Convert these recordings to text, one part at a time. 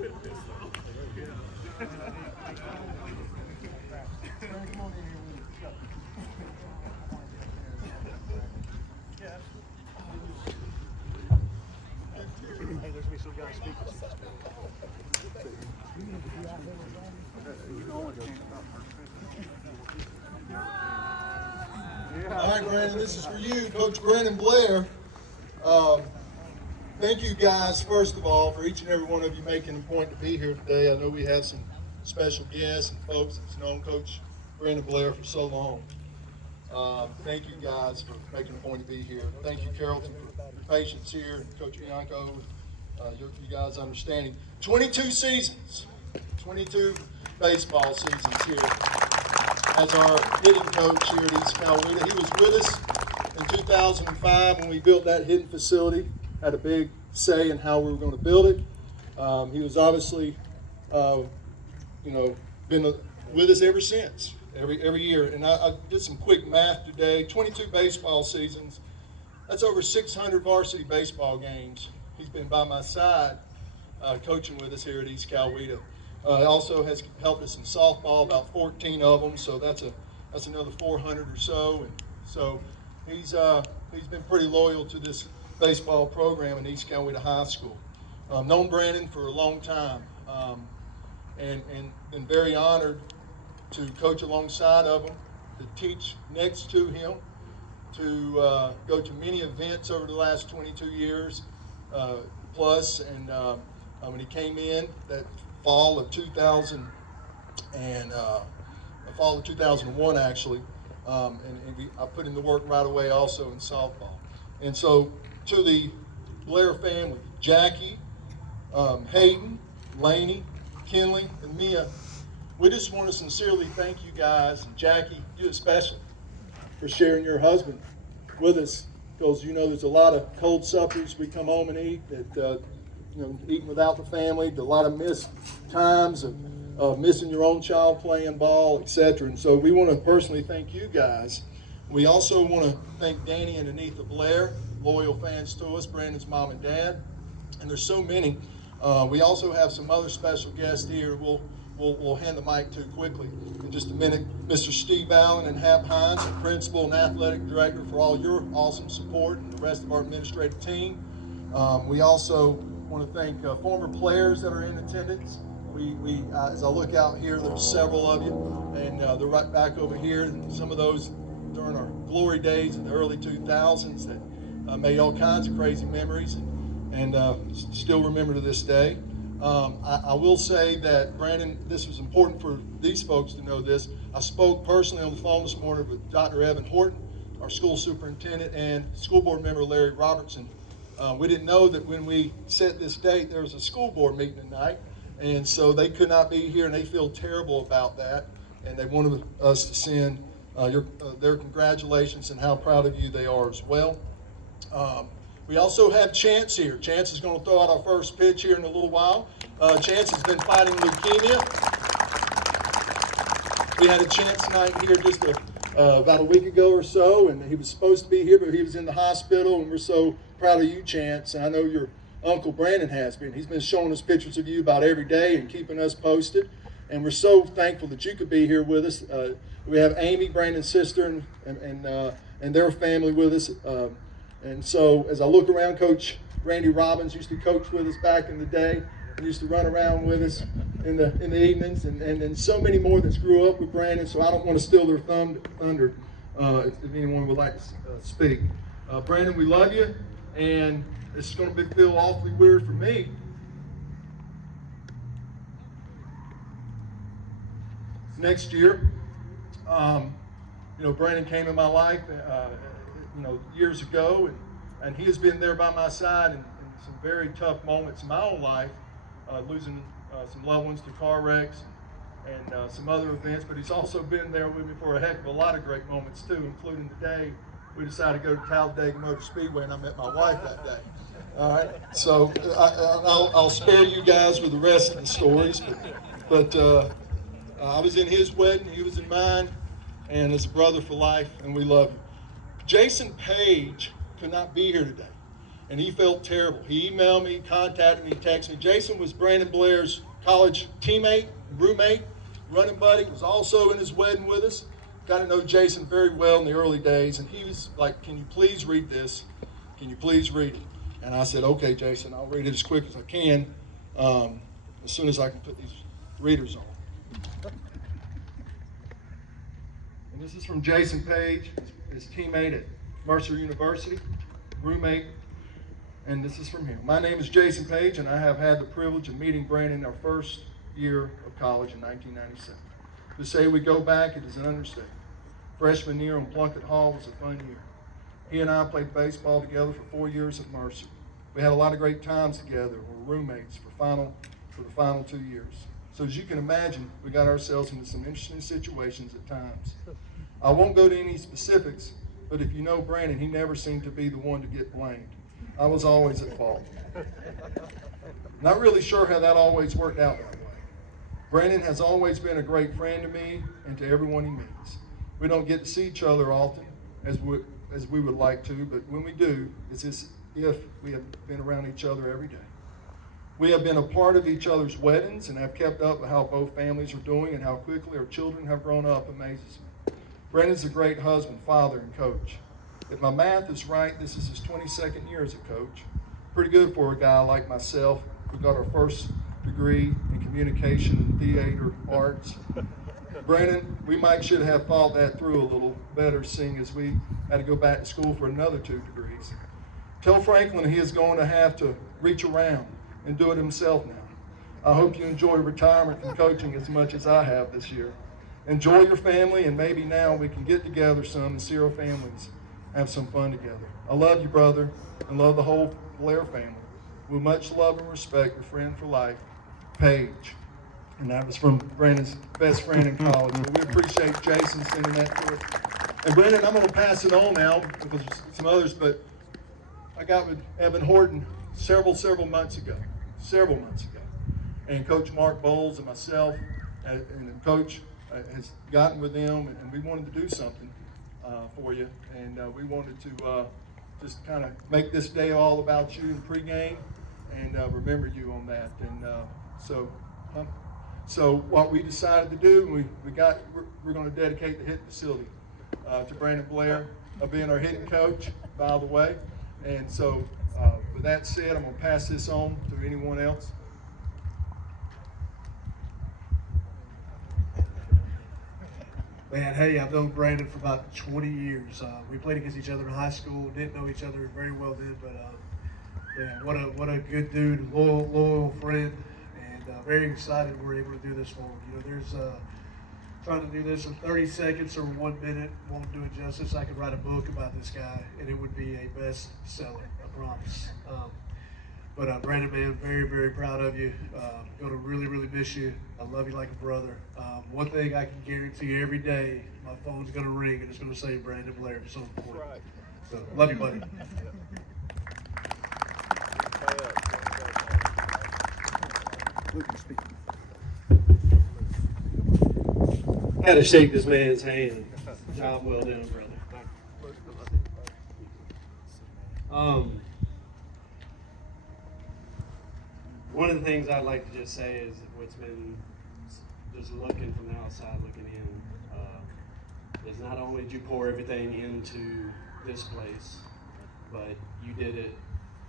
Hey, there's me some guys speaking. All right, Brandon, this is for you, Coach Brandon Blair. Thank you guys, first of all, for each and every one of you making a point to be here today. I know we have some special guests and folks that's known Coach Brandon Blair for so long. Thank you guys for making a point to be here. Thank you, Carrollton, for your patience here, and Coach Bianco, you guys understanding. 22 seasons, 22 baseball seasons here as our hitting coach here at East Coweta. He was with us in 2005 when we built that hitting facility. Had a big say in how we were going to build it. He was obviously, been with us ever since, every year. And I did some quick math today. 22 baseball seasons. That's over 600 varsity baseball games. He's been by my side, coaching with us here at East Coweta. Also has helped us in softball, about 14 of them. So that's another 400 or so. And so he's been pretty loyal to this baseball program in East Coweta High School. Known Brandon for a long time, and been very honored to coach alongside of him, to teach next to him, to go to many events over the last 22 years plus. And when he came in that fall of 2001 actually, I put in the work right away also in softball. And so to the Blair family, Jackie, Hayden, Laney, Kinley, and Mia, we just want to sincerely thank you guys, and Jackie, you especially, for sharing your husband with us, because there's a lot of cold suppers we come home and eat that eating without the family, a lot of missed times of missing your own child playing ball, etc. And so we want to personally thank you guys. We also want to thank Danny and Anita Blair, loyal fans to us, Brandon's mom and dad, and there's so many. We also have some other special guests here we'll hand the mic to quickly in just a minute. Mr. Steve Allen and Hap Hines, our principal and athletic director, for all your awesome support, and the rest of our administrative team. We also want to thank former players that are in attendance. We as I look out here, there's several of you, and they're right back over here. And some of those during our glory days in the early 2000s that made all kinds of crazy memories and still remember to this day. I will say that, Brandon, this was important for these folks to know this. I spoke personally on the phone this morning with Dr. Evan Horton, our school superintendent, and school board member Larry Robertson. We didn't know that when we set this date, there was a school board meeting tonight, and so they could not be here, and they feel terrible about that, and they wanted us to send their congratulations and how proud of you they are as well. We also have Chance here. Chance is going to throw out our first pitch here in a little while. Chance has been fighting leukemia. We had a Chance night here just about a week ago or so, and he was supposed to be here, but he was in the hospital, and we're so proud of you, Chance. And I know your Uncle Brandon has been. He's been showing us pictures of you about every day and keeping us posted, and we're so thankful that you could be here with us. We have Amy, Brandon's sister, and their family with us. And so as I look around, Coach Randy Robbins used to coach with us back in the day and used to run around with us in the evenings, and so many more that grew up with Brandon, so I don't want to steal their thunder if anyone would like to speak. Brandon, we love you, and it's going to feel awfully weird for me. Next year, Brandon came in my life years ago, and he has been there by my side in some very tough moments in my own life, losing some loved ones to car wrecks and some other events, but he's also been there with me for a heck of a lot of great moments too, including the day we decided to go to Talladega Motor Speedway and I met my wife that day. All right, so I'll spare you guys with the rest of the stories, but I was in his wedding, he was in mine, and it's a brother for life, and we love you. Jason Page could not be here today. and he felt terrible. He emailed me, contacted me, texted me. Jason was Brandon Blair's college teammate, roommate, running buddy, was also in his wedding with us. Got to know Jason very well in the early days, and he was like, "Can you please read this? Can you please read it?" And I said, "Okay, Jason, I'll read it as quick as I can, as soon as I can put these readers on." And this is from Jason Page, his teammate at Mercer University, roommate, and this is from him. "My name is Jason Page, and I have had the privilege of meeting Brandon our first year of college in 1997. To say we go back, it is an understatement. Freshman year on Plunkett Hall was a fun year. He and I played baseball together for 4 years at Mercer. We had a lot of great times together. We were roommates for the final 2 years. So as you can imagine, we got ourselves into some interesting situations at times. I won't go to any specifics, but if you know Brandon, he never seemed to be the one to get blamed. I was always at fault. Not really sure how that always worked out that way. Brandon has always been a great friend to me and to everyone he meets. We don't get to see each other often as we would like to, but when we do, it's as if we have been around each other every day. We have been a part of each other's weddings and have kept up with how both families are doing and how quickly our children have grown up amazes me. Brandon's a great husband, father, and coach. If my math is right, this is his 22nd year as a coach. Pretty good for a guy like myself who got our first degree in communication and theater arts. Brandon, we should have thought that through a little better, seeing as we had to go back to school for another 2 degrees. Tell Franklin he is going to have to reach around and do it himself now. I hope you enjoy retirement from coaching as much as I have this year. Enjoy your family, and maybe now we can get together some and see our families have some fun together. I love you, brother, and love the whole Blair family. With much love and respect, your friend for life, Paige." And that was from Brandon's best friend in college. But we appreciate Jason sending that to us. And Brandon, I'm going to pass it on now because there's some others, but I got with Evan Horton several months ago. And Coach Mark Bowles and myself and the coach has gotten with them, and we wanted to do something for you. And we wanted to just kind of make this day all about you in pregame and remember you on that. And so what we decided to do, we're going to dedicate the hitting facility to Brandon Blair, being our hitting coach, by the way. And so with that said, I'm going to pass this on to anyone else. Man, hey, I've known Brandon for about 20 years. We played against each other in high school, didn't know each other very well then, but man, what a good dude, loyal friend, and very excited we're able to do this for him. You know, there's trying to do this in 30 seconds or 1 minute won't do it justice. I could write a book about this guy, and it would be a bestseller, I promise. But Brandon, man, very, very proud of you. Gonna really, really miss you. I love you like a brother. One thing I can guarantee every day, my phone's gonna ring and it's gonna say Brandon Blair at some point. Right. So, love you, buddy. Gotta shake this man's hand. Job well done, brother. One of the things I'd like to just say is what's been just looking from the outside, looking in, is not only did you pour everything into this place, but you did it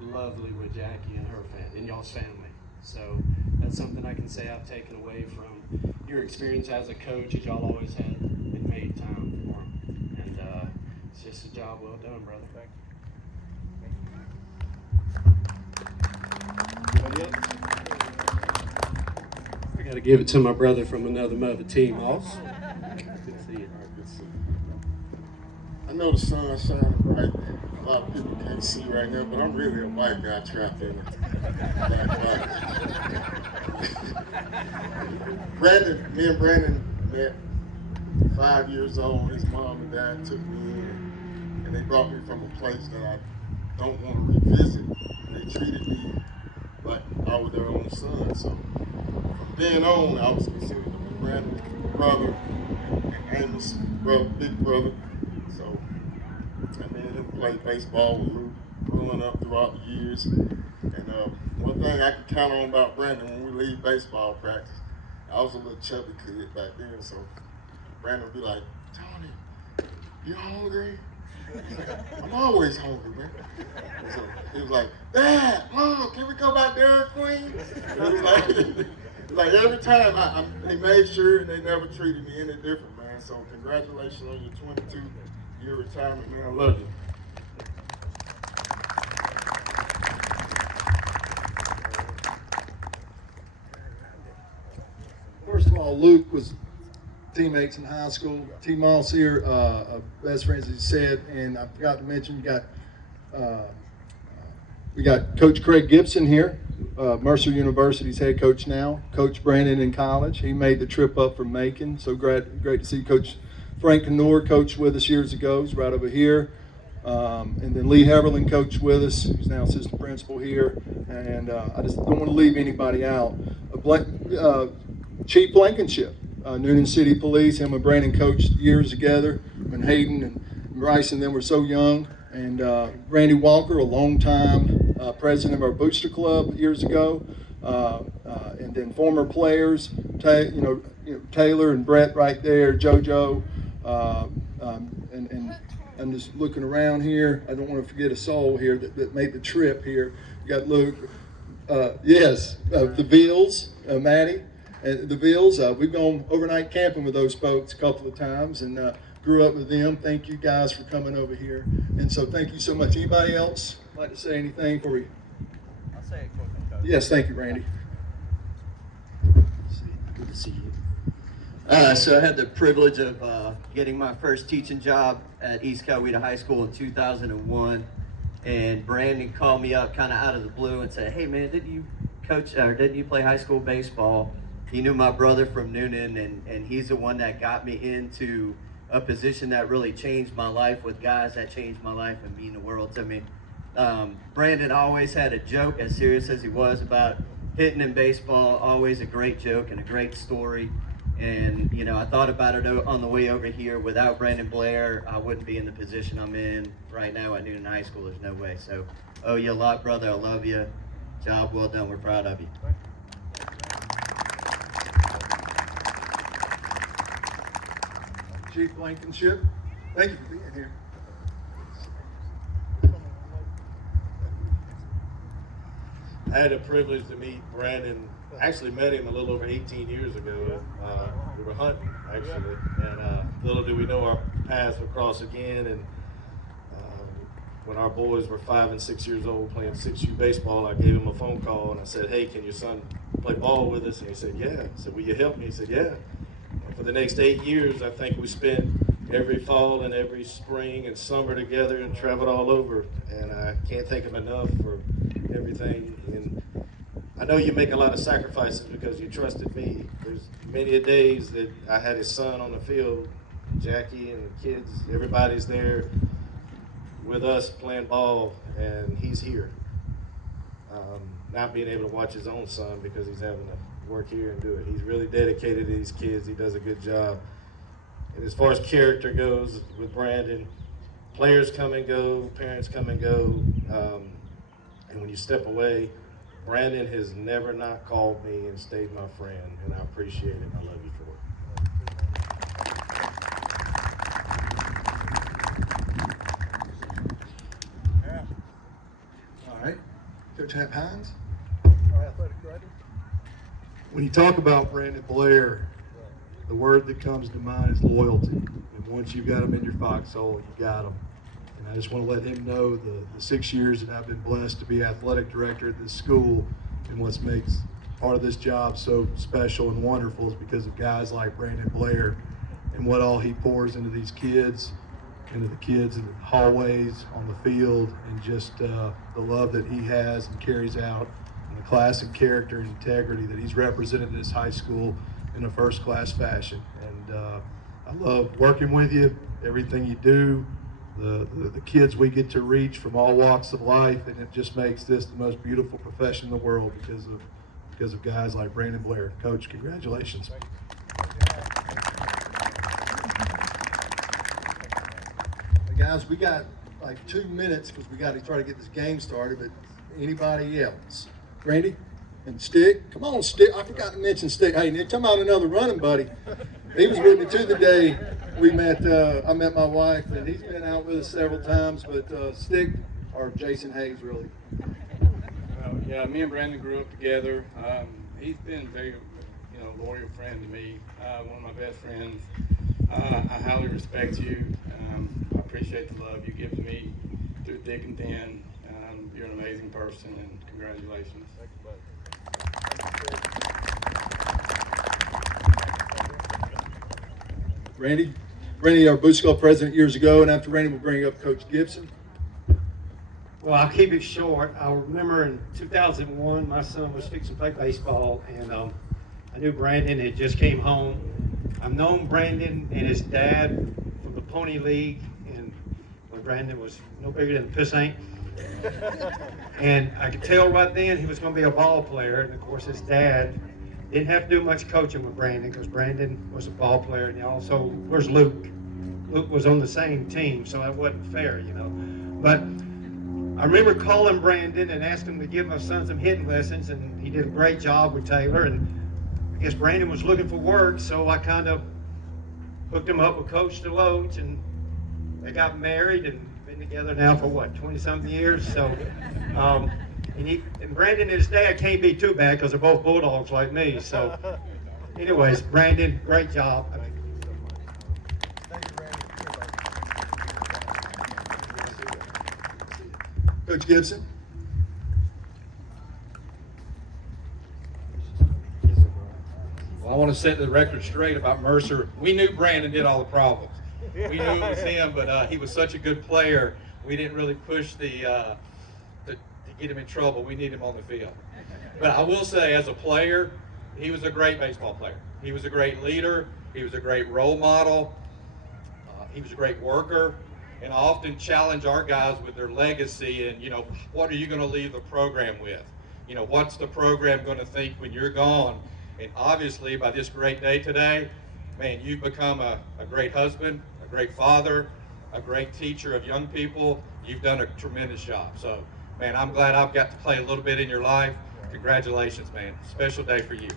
lovely with Jackie and her and y'all's family. So that's something I can say I've taken away from your experience as a coach, as y'all always had and made time for them. And it's just a job well done, brother. Thank you. I got to give it to my brother from another mother team, Moss. Good to see you. I know the sun's shining bright. A lot of people can't see right now, but I'm really a white guy trapped in it. Me and Brandon met 5 years old. His mom and dad took me in, and they brought me from a place that I don't want to revisit. They treated me like I was their own son. So from then on, I was considered Brandon's brother and Amos' brother, big brother. So, and me and him played baseball with Luke growing up throughout the years. And one thing I can count on about Brandon, when we leave baseball practice, I was a little chubby kid back then, so Brandon would be like, Tony, you hungry? He's like, I'm always hungry, man. And so he was like, Dad, Mom, can we go by Dairy Queen? And it was like every time they made sure and they never treated me any different, man. So congratulations on your 22-year retirement, man. I love you. First of all, Luke was teammates in high school. T. Moss here, best friends, as he said, and I forgot to mention we got Coach Craig Gibson here, Mercer University's head coach now. Coach Brandon in college. He made the trip up from Macon. So great to see Coach Frank Knorr coached with us years ago. He's right over here. And then Lee Heverlin coached with us. He's now assistant principal here. And I just don't want to leave anybody out. Chief Blankenship, Noonan City Police. Him and Brandon coached years together when Hayden and Bryce and them were so young. And Randy Walker, a longtime president of our booster club years ago. And then former players, Taylor and Brett right there, JoJo. And I'm just looking around here. I don't want to forget a soul here that made the trip here. You got Luke, the Bills, Maddie, and the Bills. We've gone overnight camping with those folks a couple of times and grew up with them. Thank you guys for coming over here. And so thank you so much. Anybody else like to say anything before we? I'll say it quickly, Coach. Yes, thank you, Randy. Good to see you. So I had the privilege of getting my first teaching job at East Coweta High School in 2001, and Brandon called me up kind of out of the blue and said, "Hey man, didn't you play high school baseball?" He knew my brother from Noonan, and he's the one that got me into a position that really changed my life with guys that changed my life and mean the world to me. Brandon always had a joke, as serious as he was, about hitting in baseball, always a great joke and a great story. And, I thought about it on the way over here. Without Brandon Blair, I wouldn't be in the position I'm in right now at Noonan High School. There's no way. So, owe you a lot, brother. I love you. Job well done. We're proud of you. Chief Blankenship, thank you for being here. I had the privilege to meet Brandon. Actually met him a little over 18 years ago. We were hunting, actually, and little did we know our paths would cross again. And when our boys were 5 and 6 years old playing 6U baseball, I gave him a phone call and I said, "Hey, can your son play ball with us?" And he said, "Yeah." I said, "Will you help me?" He said, "Yeah." And for the next 8 years, I think we spent every fall and every spring and summer together and traveled all over. And I can't thank him enough for everything. And I know you make a lot of sacrifices because you trusted me. There's many a days that I had his son on the field, Jackie and the kids, everybody's there with us playing ball, and he's here. Not being able to watch his own son because he's having to work here and do it. He's really dedicated to these kids. He does a good job. And as far as character goes with Brandon, players come and go, parents come and go, and when you step away, Brandon has never not called me and stayed my friend, and I appreciate it. I love you for it. All right, Coach Hines. Our athletic director. When you talk about Brandon Blair, the word that comes to mind is loyalty. And once you've got him in your foxhole, you got him. And I just want to let him know the 6 years that I've been blessed to be athletic director at this school, and what makes part of this job so special and wonderful is because of guys like Brandon Blair and what all he pours into these kids, into the kids in the hallways, on the field, and just the love that he has and carries out, and the class and character and integrity that he's represented in this high school in a first-class fashion. And I love working with you, everything you do, the kids we get to reach from all walks of life, and it just makes this the most beautiful profession in the world because of guys like Brandon Blair. Coach, congratulations. Hey guys, we got like 2 minutes because we got to try to get this game started, but anybody else? Randy? And Stick? Come on, Stick. I forgot to mention Stick. Hey, Nick, talking about another running buddy. He was with me too the day we met. I met my wife, and he's been out with us several times, but Stick, or Jason Hayes, really. Yeah, me and Brandon grew up together. He's been a very, loyal friend to me. One of my best friends. I highly respect you. I appreciate the love you give to me through thick and thin. You're an amazing person, and congratulations. Randy, our Boots Club president years ago, and after Randy, we'll bring up Coach Gibson. Well, I'll keep it short. I remember in 2001, my son was fixing to play baseball, and I knew Brandon had just came home. I've known Brandon and his dad from the Pony League, and when Brandon was no bigger than a piss ain't. And I could tell right then he was going to be a ball player, and of course his dad didn't have to do much coaching with Brandon because Brandon was a ball player, and also, where's Luke? Luke was on the same team, so that wasn't fair, But I remember calling Brandon and asking him to give my son some hitting lessons, and he did a great job with Taylor. And I guess Brandon was looking for work, so I kind of hooked him up with Coach DeLoach, and they got married and been together now for 20-something years. So, and Brandon and his dad can't be too bad because they're both Bulldogs like me. So, anyways, Brandon, great job. Coach Gibson. Well, I want to set the record straight about Mercer. We knew Brandon did all the problems. We knew it was him, but he was such a good player. We didn't really push to get him in trouble. We need him on the field. But I will say, as a player, he was a great baseball player. He was a great leader. He was a great role model. He was a great worker. And I often challenge our guys with their legacy and, what are you going to leave the program with? What's the program going to think when you're gone? And obviously, by this great day today, man, you've become a great husband, a great father, a great teacher of young people. You've done a tremendous job. So, man, I'm glad I've got to play a little bit in your life. Congratulations, man. Special day for you.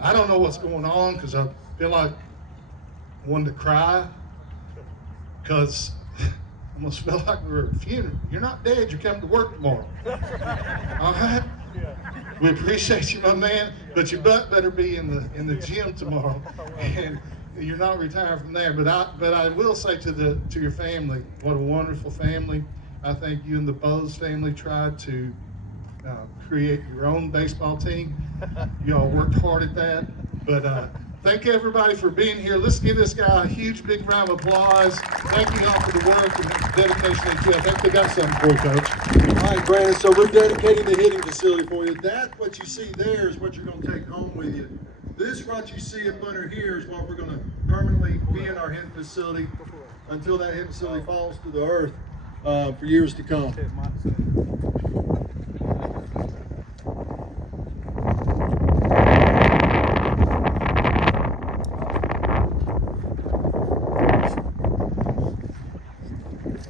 I don't know what's going on because I feel like I wanted to cry because I almost felt like we were at a funeral. You're not dead. You're coming to work tomorrow. All right? We appreciate you, my man, but your butt better be in the gym tomorrow, and you're not retired from there. But I will say to your family, what a wonderful family. I think you and the Bose family tried to create your own baseball team. You all worked hard at that. But thank everybody for being here. Let's give this guy a huge, big round of applause. Thank you all for the work and dedication that you have. I think they got something for you, Coach. All right, Brandon, so we're dedicating the hitting facility for you. That, what you see there, is what you're going to take home with you. This, what you see up under here, is what we're going to permanently be in our hitting facility until that hitting facility falls to the earth for years to come.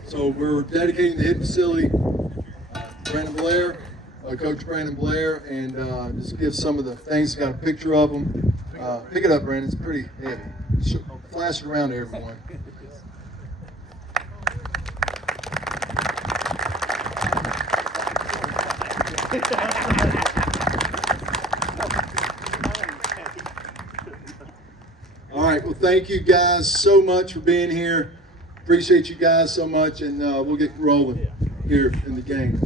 So we're dedicating the hitting facility Brandon Blair, Coach Brandon Blair, and just give some of the things. Got a picture of them. Pick it up, Brandon. It's pretty heavy. Flash it around to everyone. All right. Well, thank you guys so much for being here. Appreciate you guys so much, and we'll get rolling here in the game.